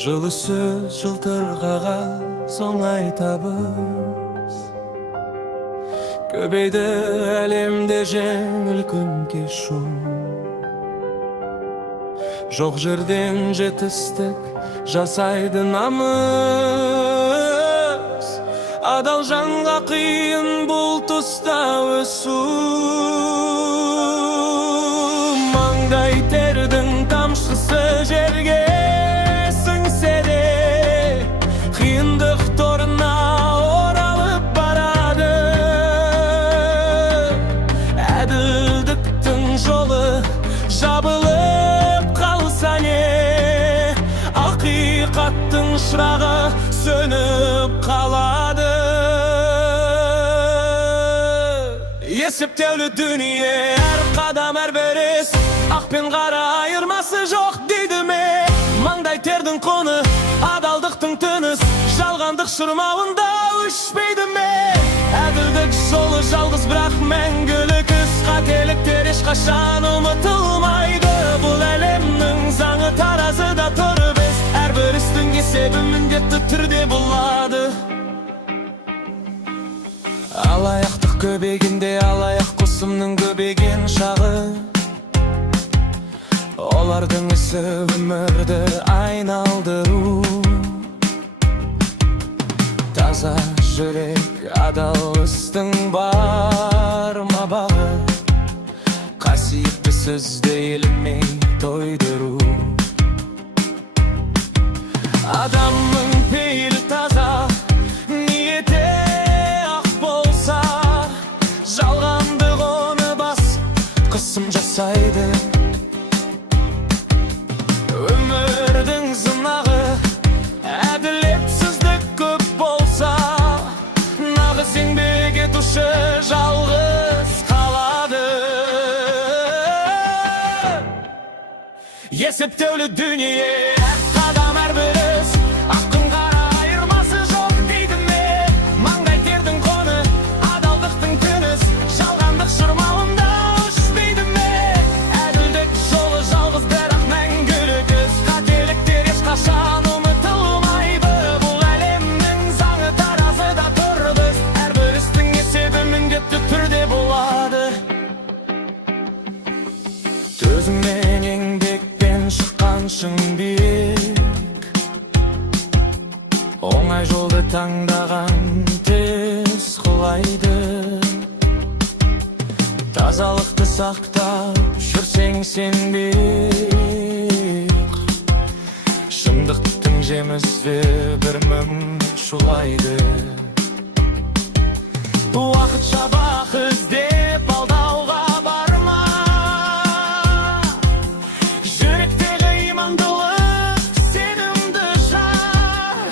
Жылы сөз жылтыр қағаз оңай табыс, көбейді әлемде жеңіл күн кешу. Жоқ жерден жетістік жасайды намыс, адал жанға қиын бұл тұста өсу. Маңдай тердің тамшысы жерге сіңсе де, қиындық торына оралып барады. Әділдіктің жолы жабылып қалса не, ақиқаттың шырағы сөніп қалады. Есептеулі дүние, әр қадам әр беріс, ақ пен қара айырмасы жоқ дейді ме? Маңдай тердің құны, адалдықтың тыныс, жалғандық шырмауында өшпейді ме? Әділдік жолы жалғыз, бірақ мәңгілік із, қателіктер ешқашан ұмытылмайды. Бұл әлемнің заңы таразыда тұр біз, әрбір істің есебі міндетті түрде болады. Алаяқтық көбегенде алаяқ құсымның көбеген шағы, олардың ісі өмірді айналдыру. Таза жүрек адал істің бар ма бағы, қасиетті сөзді елемей тойдыру. Адамның пейілі таза, ниеті ақ болса, жалғандық оны бас қысым жасайды. Өмірдің зынағы, әділетсіздік көп болса, нағыз еңбек етуші жалғыз қалады. Есептеулі дүние, әр қадам әр біріс, ақ пен қара айырмасы жоқ дейді ме? Маңдай тердің құны, адалдықтың тыныс, жалғандық шырмауында өшпейді ме? Әділдік жолы жалғыз, бірақ мәңгілік із, қателіктер ешқашан ұмытылмайды. Бұл әлемнің заңы таразыда тұр біз, әрбір істің есебі міндетті түрде болады. Төзіммен еңбекпен шыққан шың биік, оңай жолды таңдаған тез құлайды. Тазалықты сақтап жүрсең сен биік, шындықтың жемісі бір мың шулайды. Уақытша бақ іздеп алдауға барма, жүректегі имандылық сенімді жар.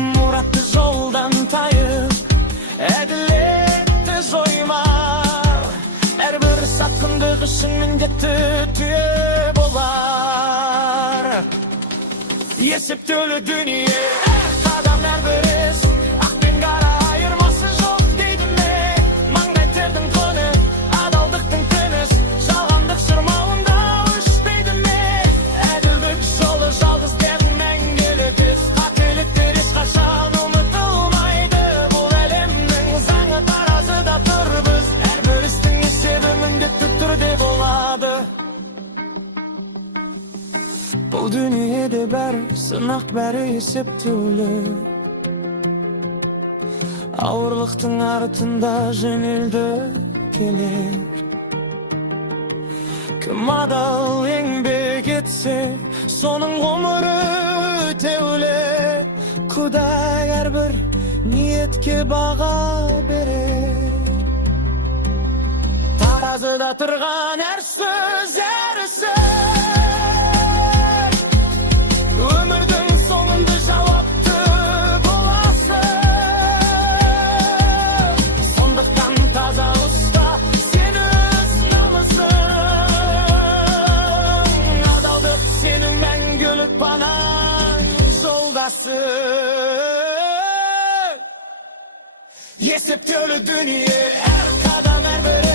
Мұратты жолдан тайып, әділетті жойма, әрбір сатқындық үшін міндетті түйе болар. Есептеулі дүние, әр қадам әр біріс, ақ пен қара айырмасы жоқ дейді ме? Маңдай тердің құны, адалдықтың тыныс, жалғандық шырмауында өшпейді ме? Әділдік жолы жалғыз, бірақ мәңгілік із, қателіктер ешқашан ұмытылмайды. Бұл әлемнің заңы таразыда тұр біз, әрбір істің есебі міндетті түрде болады. Бұл дүниеде бәрі сынақ, бәрі есептеулі, ауырлықтың артында жеңілді келер. Кім адал еңбек етсе, соның ғұмыры өтеулі. Құдай әрбір ниетке баға берер. Таразыда тұрған әр сөз, әр ісі, өмірдің соңында жауапты боласың. Сондықтан таза ұста сен өз намысың, адалдық сенің мәңгілік пана жолдасы. Есептеулі дүние, әр қадам әр бір